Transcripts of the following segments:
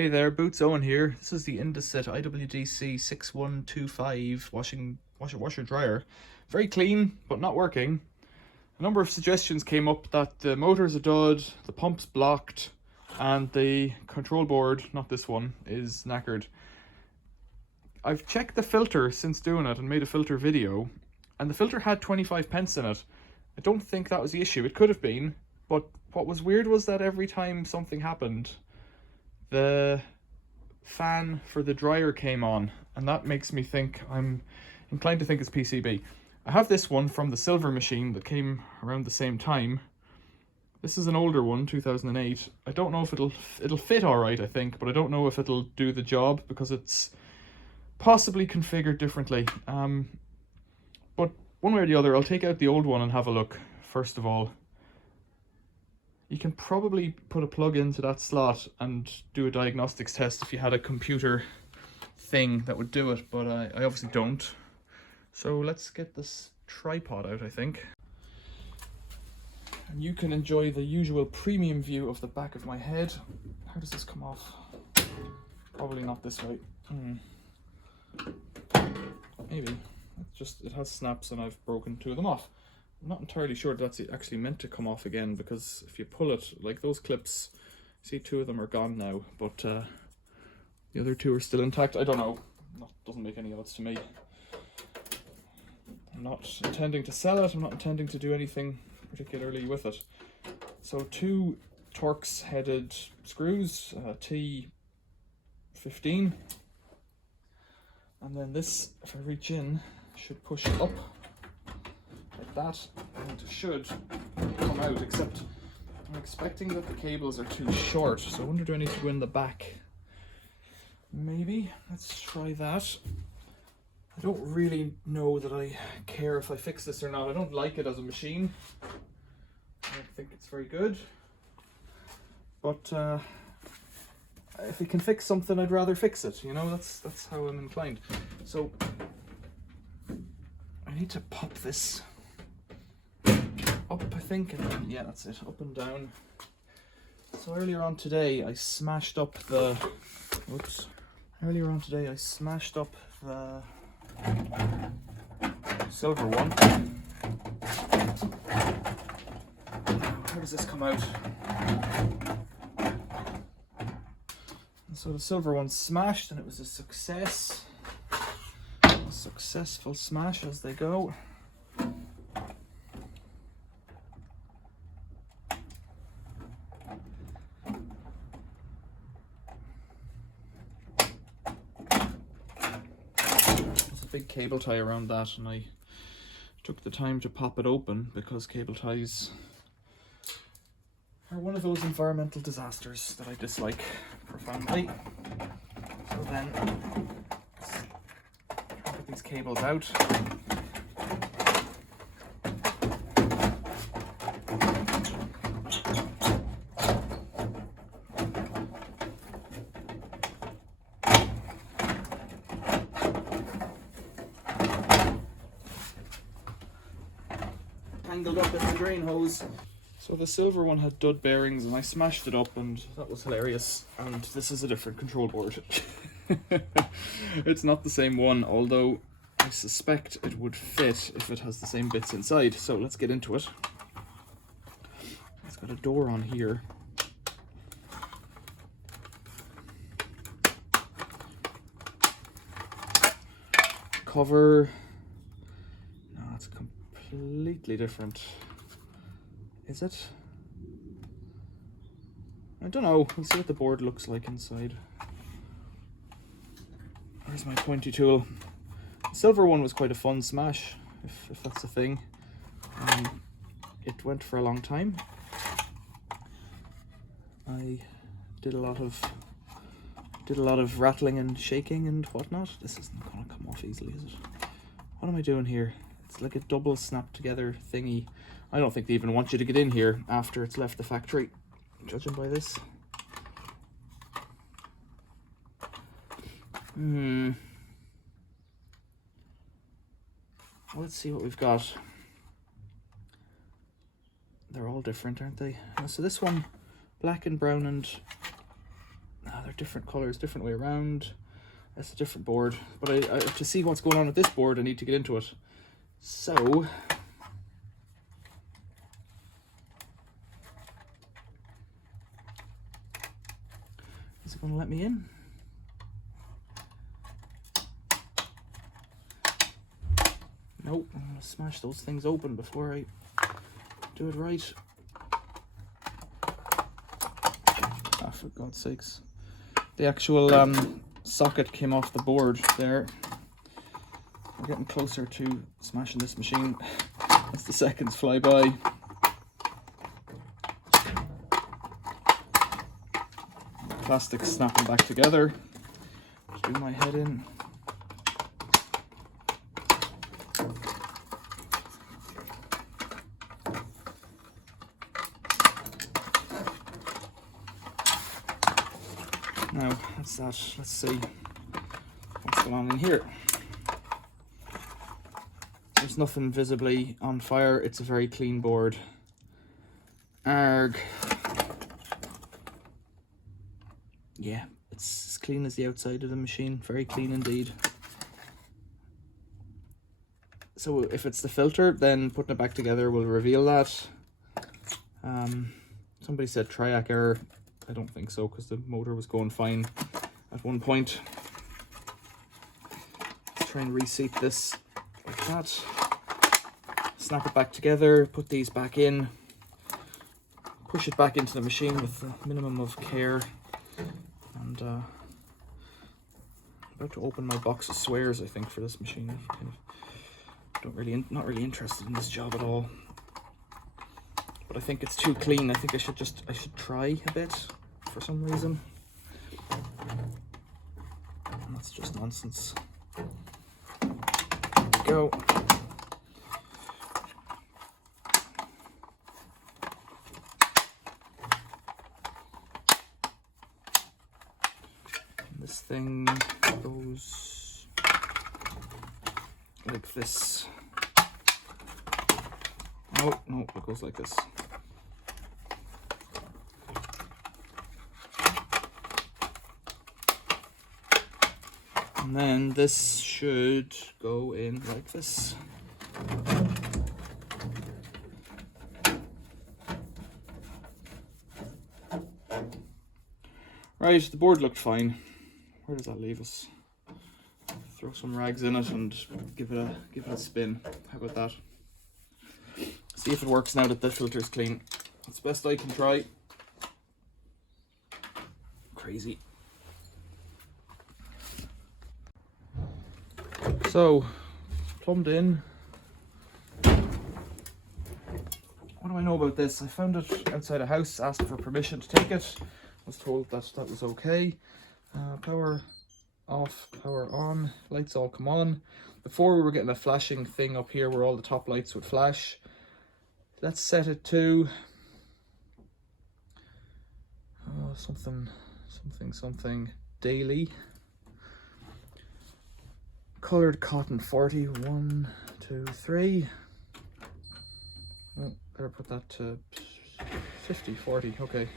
Hey there, Boots Owen here. This is the Indesit IWDC6125 washer dryer. Very clean, but not working. A number of suggestions came up that the motor's a dud, the pump's blocked, and the control board, not this one, is knackered. I've checked the filter since doing it and made a filter video, and the filter had 25 pence in it. I don't think that was the issue. It could have been, but what was weird was that every time something happened, the fan for the dryer came on, and that makes me think, I'm inclined to think it's PCB. I have this one from the silver machine that came around the same time. This is an older one, 2008. I don't know if it'll fit all right, I think, but I don't know if it'll do the job because it's possibly configured differently. But one way or the other, I'll take out the old one and have a look first of all. You can probably put a plug into that slot and do a diagnostics test if you had a computer thing that would do it, but I obviously don't. So let's get this tripod out, I think. And you can enjoy the usual premium view of the back of my head. How does this come off? Probably not this way. Maybe. It has snaps and I've broken two of them off. I'm not entirely sure that's actually meant to come off again, because if you pull it, like those clips, see, two of them are gone now, but the other two are still intact. I don't know. Doesn't make any odds to me. I'm not intending to sell it. I'm not intending to do anything particularly with it. So two Torx headed screws, T15, and then this, if I reach in, should push up like that, and it should come out, except I'm expecting that the cables are too short, so I wonder, do I need to go in the back? Maybe. Let's try that. I don't really know that I care if I fix this or not. I don't like it as a machine. I don't think it's very good. But if it can fix something, I'd rather fix it, you know, that's how I'm inclined. So I need to pop this up, I think, and then, yeah, that's it, up and down. So earlier on today I smashed up the silver one. How does this come out? And so the silver one smashed, and it was a success. A successful smash as they go. Big cable tie around that, and I took the time to pop it open because cable ties are one of those environmental disasters that I dislike profoundly. So then let's get these cables out. Tangled up in the drain hose. So the silver one had dud bearings, and I smashed it up, and that was hilarious. And this is a different control board. It's not the same one, although I suspect it would fit if it has the same bits inside. So let's get into it. It's got a door on here. Cover. No, it's completely different. Is it? I don't know. We'll see what the board looks like inside. Where's my pointy tool? The silver one was quite a fun smash, if that's a thing. It went for a long time. I did a lot of rattling and shaking and whatnot. This isn't gonna come off easily, is it? What am I doing here? It's like a double snap together thingy. I don't think they even want you to get in here after it's left the factory, judging by this. Let's see what we've got. They're all different, aren't they? So this one, black and brown and they're different colors, different way around. That's a different board, but I to see what's going on with this board, I need to get into it. So is it going to let me in? Nope, I'm going to smash those things open before I do it right. Ah, for God's sakes. The actual socket came off the board there. We're getting closer to smashing this machine as the seconds fly by. Plastic snapping back together. Just do my head in. Now, that's that. Let's see what's going on in here. There's nothing visibly on fire. It's a very clean board. Arg. Yeah, it's as clean as the outside of the machine. Very clean indeed. So if it's the filter, then putting it back together will reveal that. Somebody said triac error. I don't think so, because the motor was going fine at one point. Let's try and reseat this like that. Snap it back together, put these back in, push it back into the machine with the minimum of care. And I'm about to open my box of swears, I think, for this machine. Not really interested in this job at all. But I think it's too clean. I think I should try a bit for some reason. And that's just nonsense. There we go. And this thing goes like this. Oh, no, it goes like this. And then this should go in like this. Right, the board looked fine. Where does that leave us? Throw some rags in it and give it a spin. How about that? See if it works now that the filter's clean. That's the best I can try. Crazy. So, plumbed in. What do I know about this? I found it outside a house, asked for permission to take it. Was told that that was okay. Power off, power on, lights all come on. Before we were getting a flashing thing up here where all the top lights would flash. Let's set it to something daily. Colored cotton 40. 1, 2, 3. Oh, better put that to 50, 40. Okay.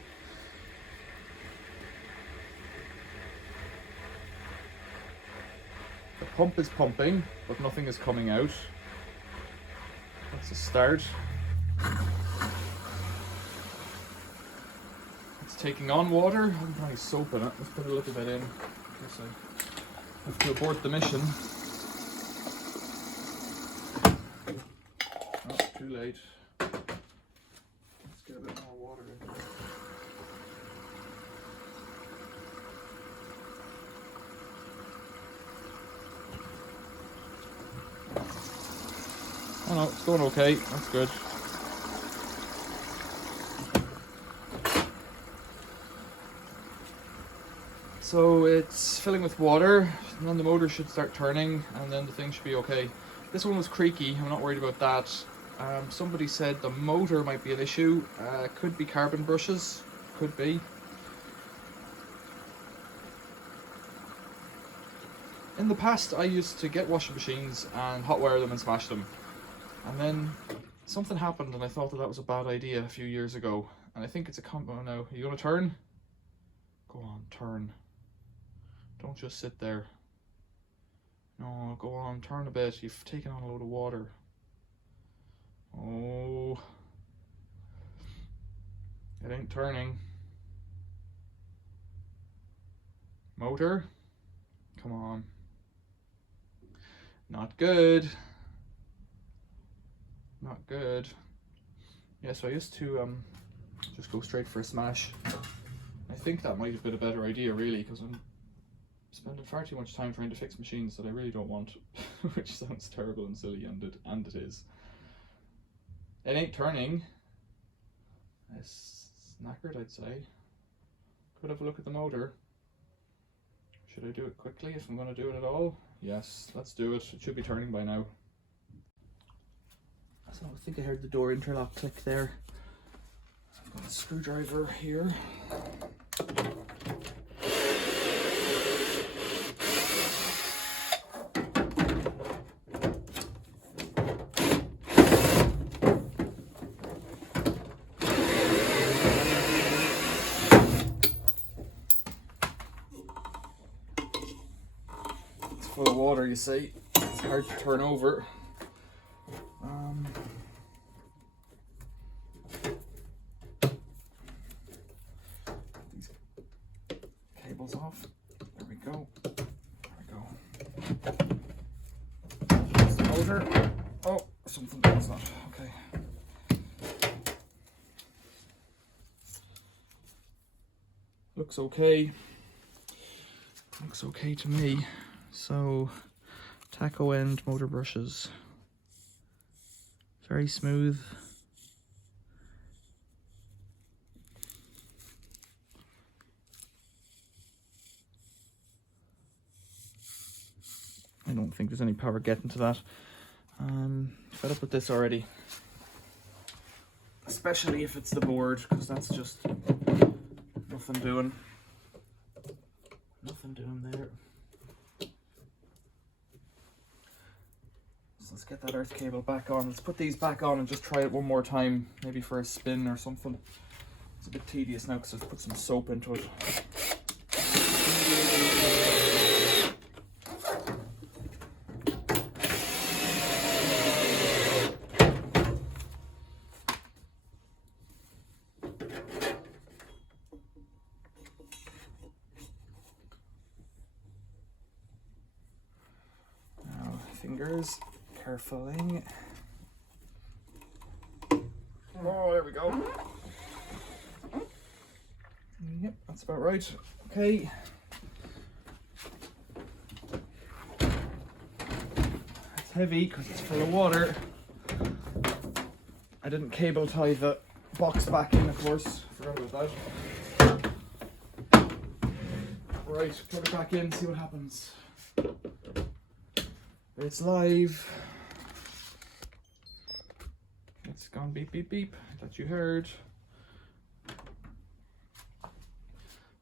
The pump is pumping, but nothing is coming out. That's a start. It's taking on water. I haven't put any soap in it. Let's put a little bit in. Guess I have to abort the mission. Oh, too late. Let's get a bit more water in. Oh no, it's going okay. That's good. So it's filling with water, and then the motor should start turning, and then the thing should be okay. This one was creaky. I'm not worried about that. Somebody said the motor might be an issue. Could be carbon brushes. Could be. In the past, I used to get washing machines and hot wire them and smash them. And then something happened and I thought that that was a bad idea a few years ago. And I think it's a combo now. Are you going to turn? Go on, turn. Don't just sit there. No, go on, turn a bit. You've taken on a load of water. Oh, it ain't turning. Motor, come on. Not good. Not good. Yeah, so I used to just go straight for a smash. I think that might have been a better idea, really, because I'm spending far too much time trying to fix machines that I really don't want, which sounds terrible and silly, and it is. It ain't turning. It's knackered, I'd say. Could have a look at the motor. Should I do it quickly if I'm going to do it at all? Yes, let's do it. It should be turning by now. So I think I heard the door interlock click there. I've got a screwdriver here. It's full of water, you see. It's hard to turn over. Cables off. There we go. There we go. There's the motor. Oh, something that's not okay. Looks okay. Looks okay to me. So, taco end motor brushes. Very smooth. I don't think there's any power getting to that. Fed up with this already. Especially if it's the board, because that's just nothing doing. Nothing doing there. So let's get that earth cable back on. Let's put these back on and just try it one more time, maybe for a spin or something. It's a bit tedious now because I've put some soap into it. Fingers, carefully. Oh, there we go. Yep, that's about right. Okay. It's heavy because it's full of water. I didn't cable tie the box back in, of course. Forgot about that. Right, plug it back in, see what happens. It's live. It's gone beep beep beep that you heard.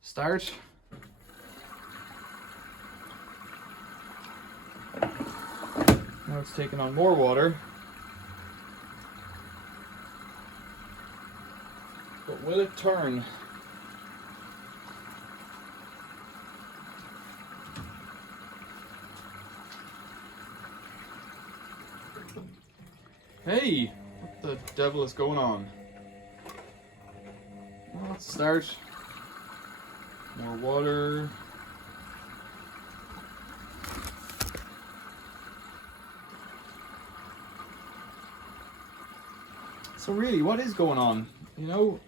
Start. Now it's taking on more water. But will it turn? Hey, what the devil is going on? Well, let's start. More water. So really, what is going on? You know,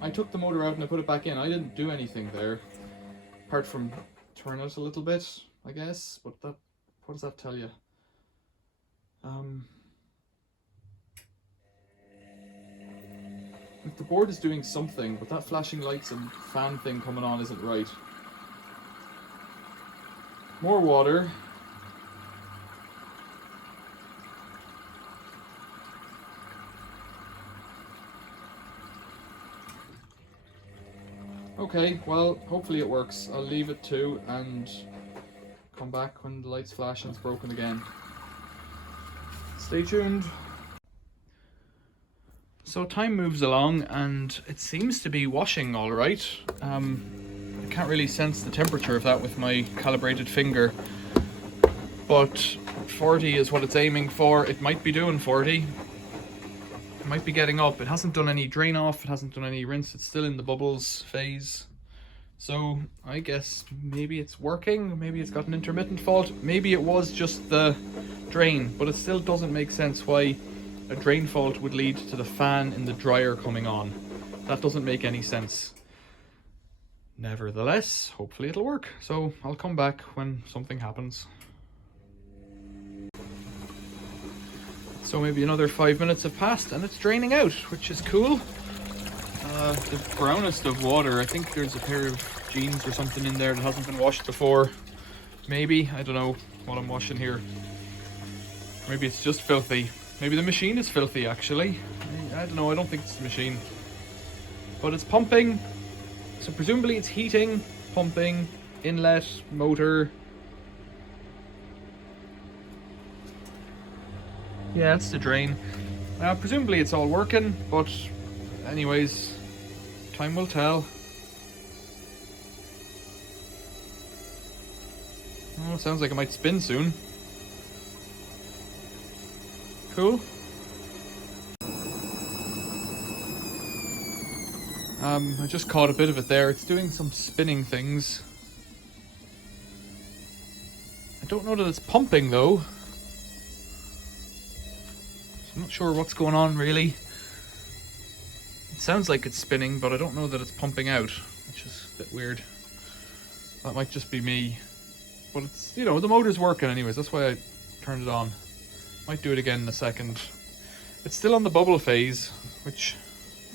I took the motor out and I put it back in. I didn't do anything there, apart from turn it a little bit, I guess. But that, what does that tell you? If the board is doing something, but that flashing lights and fan thing coming on isn't right. More water. Okay, well, hopefully it works. I'll leave it to and come back when the lights flash and it's broken again. Stay tuned. So time moves along and it seems to be washing all right. I can't really sense the temperature of that with my calibrated finger, but 40 is what it's aiming for. It might be doing 40. It might be getting up. It hasn't done any drain off, it hasn't done any rinse, it's still in the bubbles phase. So I guess maybe it's working, maybe it's got an intermittent fault, maybe it was just the drain, but it still doesn't make sense why a drain fault would lead to the fan in the dryer coming on. That doesn't make any sense. Nevertheless, hopefully it'll work. So I'll come back when something happens. So maybe another 5 minutes have passed and it's draining out, which is cool. The brownest of water, I think there's a pair of jeans or something in there that hasn't been washed before. Maybe, I don't know what I'm washing here. Maybe it's just filthy. Maybe the machine is filthy actually. I don't know, I don't think it's the machine. But it's pumping, so presumably it's heating, pumping, inlet, motor. Yeah, it's the drain. Presumably it's all working, but anyways, time will tell. Oh, it sounds like it might spin soon. Cool. I just caught a bit of it there. It's doing some spinning things. I don't know that it's pumping though. So I'm not sure what's going on really. It sounds like it's spinning, but I don't know that it's pumping out, which is a bit weird. That might just be me. But it's, you know, the motor's working anyways, that's why I turned it on. Might do it again in a second. It's still on the bubble phase, which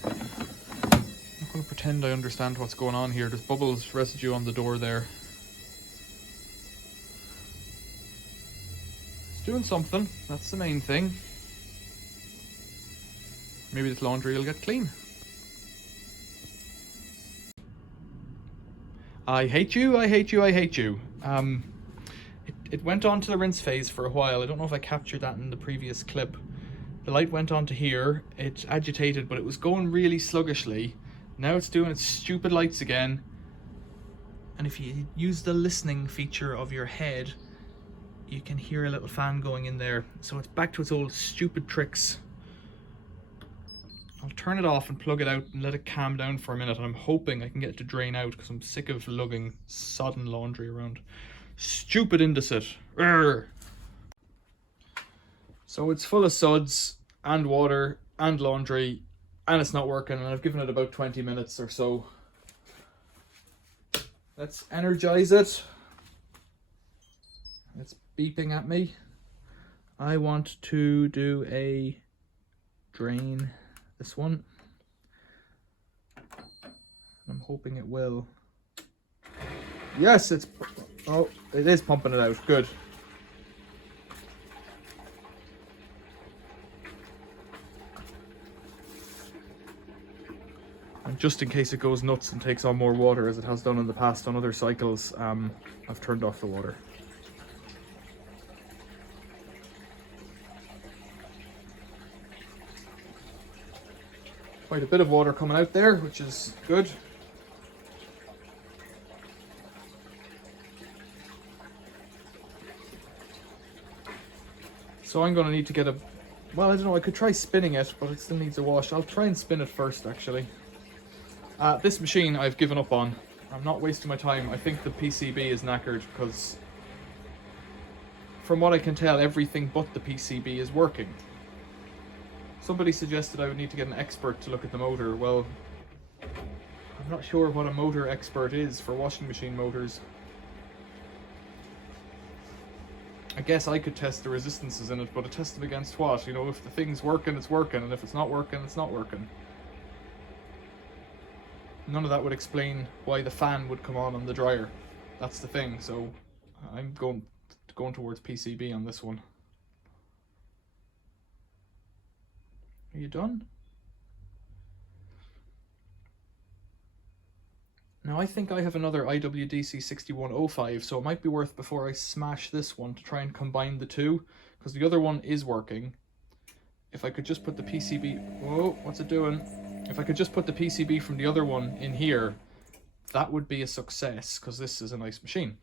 I'm not going to pretend I understand what's going on here. There's bubbles residue on the door there. It's doing something, that's the main thing. Maybe this laundry will get clean. I hate you, I hate you, I hate you. It went on to the rinse phase for a while. I don't know if I captured that in the previous clip. The light went on to here, it agitated, but it was going really sluggishly. Now it's doing its stupid lights again. And if you use the listening feature of your head, you can hear a little fan going in there. So it's back to its old stupid tricks. I'll turn it off and plug it out and let it calm down for a minute, and I'm hoping I can get it to drain out because I'm sick of lugging sodden laundry around. Stupid Indesit. Urgh. So it's full of suds and water and laundry, and it's not working, and I've given it about 20 minutes or so. Let's energize it. It's beeping at me. I want to do a drain. This one. I'm hoping it will. Yes, it's... Oh, it is pumping it out. Good. And just in case it goes nuts and takes on more water, as it has done in the past on other cycles, I've turned off the water. Quite a bit of water coming out there, which is good. So I'm going to need to get a... Well, I don't know, I could try spinning it, but it still needs a wash. I'll try and spin it first, actually. This machine I've given up on. I'm not wasting my time. I think the PCB is knackered because, from what I can tell, everything but the PCB is working. Somebody suggested I would need to get an expert to look at the motor. Well, I'm not sure what a motor expert is for washing machine motors. I guess I could test the resistances in it, but to test them against what? You know, if the thing's working, it's working, and if it's not working, it's not working. None of that would explain why the fan would come on the dryer. That's the thing, so I'm going towards PCB on this one. Are you done? Now I think I have another IWDC6125, so it might be worth, before I smash this one, to try and combine the two, because the other one is working. If I could just put the PCB... Whoa, what's it doing? If I could just put the PCB from the other one in here, that would be a success, because this is a nice machine.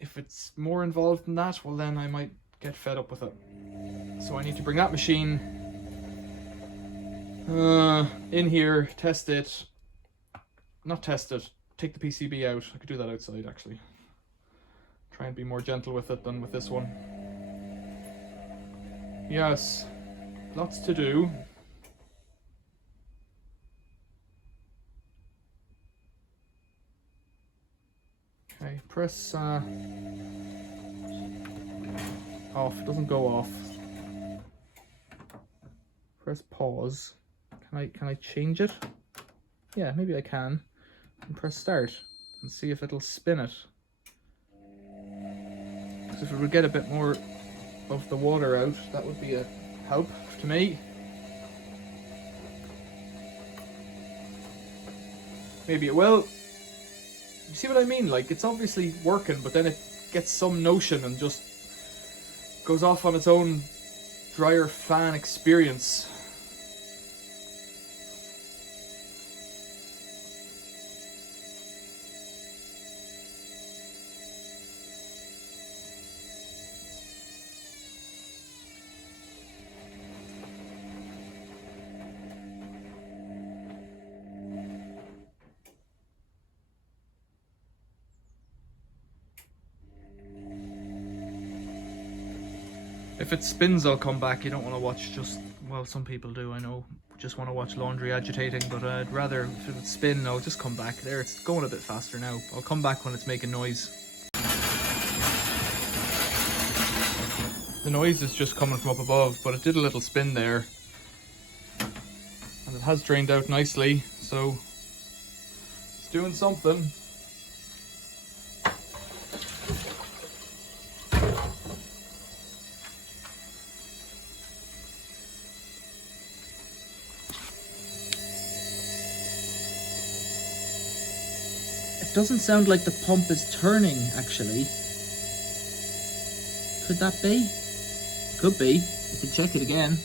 If it's more involved than that, well then I might get fed up with it. So I need to bring that machine in here, test it. Not test it, take the PCB out. I could do that outside actually. Try and be more gentle with it than with this one. Yes, lots to do. Okay, press off. It doesn't go off. Press pause. Can I change it? Yeah, maybe I can. And press start and see if it'll spin it. Because if it would get a bit more of the water out, that would be a help to me. Maybe it will. You see what I mean? Like, it's obviously working, but then it gets some notion and just goes off on its own dryer fan experience. If it spins, I'll come back. You don't want to watch just, well, some people do, I know, just want to watch laundry agitating, but I'd rather, if it would spin, I'll just come back. There, it's going a bit faster now. I'll come back when it's making noise. The noise is just coming from up above, but it did a little spin there. And it has drained out nicely, so it's doing something. It doesn't sound like the pump is turning, actually. Could that be? Could be. You could check it again.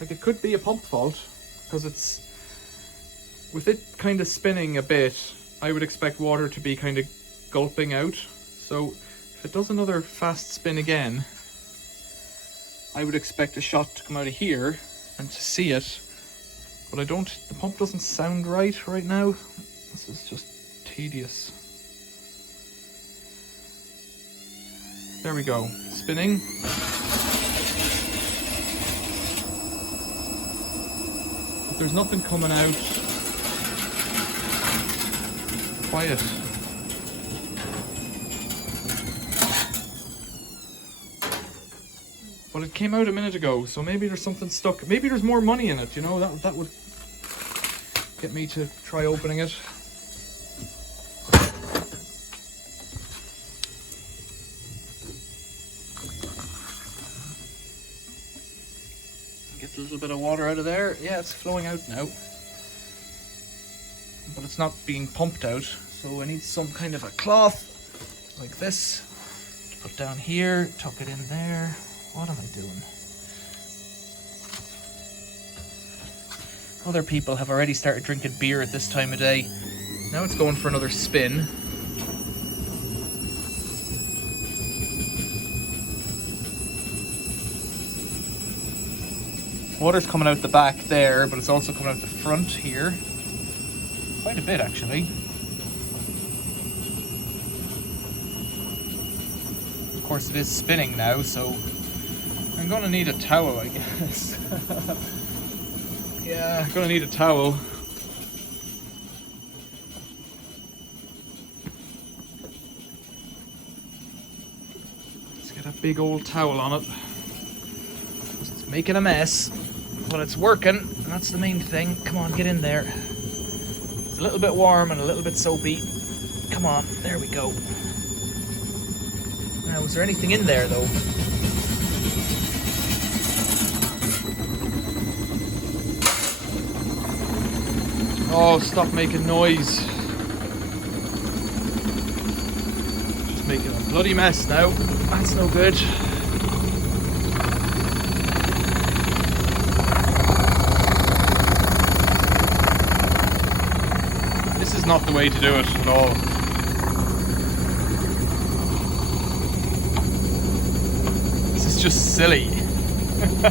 Like, it could be a pump fault, because it's, with it kind of spinning a bit, I would expect water to be kind of gulping out. So if it does another fast spin again, I would expect a shot to come out of here and to see it. But I don't, the pump doesn't sound right now. This is just tedious. There we go, spinning. But there's nothing coming out. Quiet. But it came out a minute ago, so maybe there's something stuck. Maybe there's more money in it, you know, that would get me to try opening it. Get a little bit of water out of there. Yeah, it's flowing out now. But it's not being pumped out, so I need some kind of a cloth like this to put down here, tuck it in there. What am I doing? Other people have already started drinking beer at this time of day. Now it's going for another spin. Water's coming out the back there, but it's also coming out the front here. Quite a bit, actually. Of course, it is spinning now, so I'm gonna need a towel, I guess. Yeah, I'm gonna need a towel. Let's get a big old towel on it. It's making a mess, but it's working, and that's the main thing. Come on, get in there. It's a little bit warm and a little bit soapy. Come on, there we go. Now, is there anything in there, though? Oh, stop making noise. Just making a bloody mess now. That's no good. This is not the way to do it at all. This is just silly. I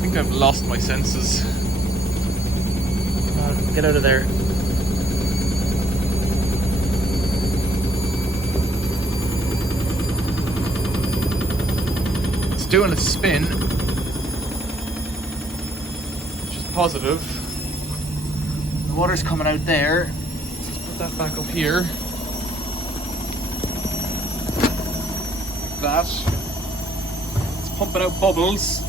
think I've lost my senses. Get out of there. It's doing a spin, which is positive. The water's coming out there. Let's put that back up here. Like that. It's pumping out bubbles.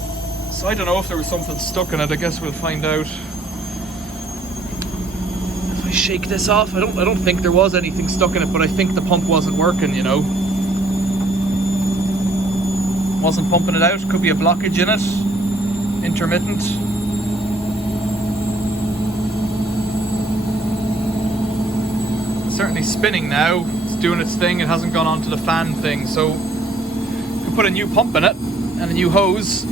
So I don't know if there was something stuck in it. I guess we'll find out. If I shake this off, I don't think there was anything stuck in it, but I think the pump wasn't working, you know. Wasn't pumping it out. Could be a blockage in it. Intermittent. Certainly spinning now. It's doing its thing. It hasn't gone onto the fan thing, so we can put a new pump in it and a new hose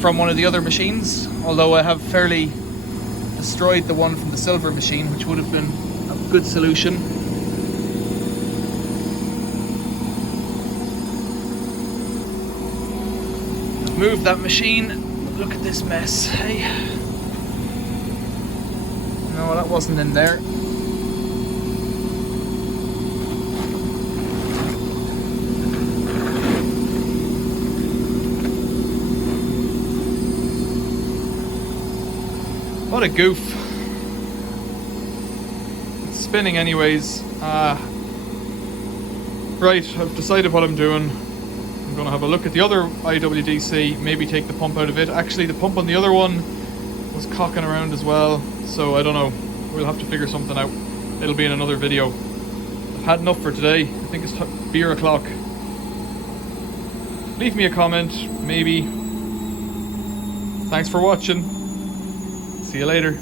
from one of the other machines, although I have fairly destroyed the one from the silver machine, which would have been a good solution. Move that machine. Look at this mess. Hey, no, that wasn't in there. What a goof. It's spinning anyways. Right, I've decided what I'm doing. I'm going to have a look at the other IWDC, maybe take the pump out of it. Actually, the pump on the other one was cocking around as well, so I don't know. We'll have to figure something out. It'll be in another video. I've had enough for today. I think it's beer o'clock. Leave me a comment, maybe. Thanks for watching. See you later.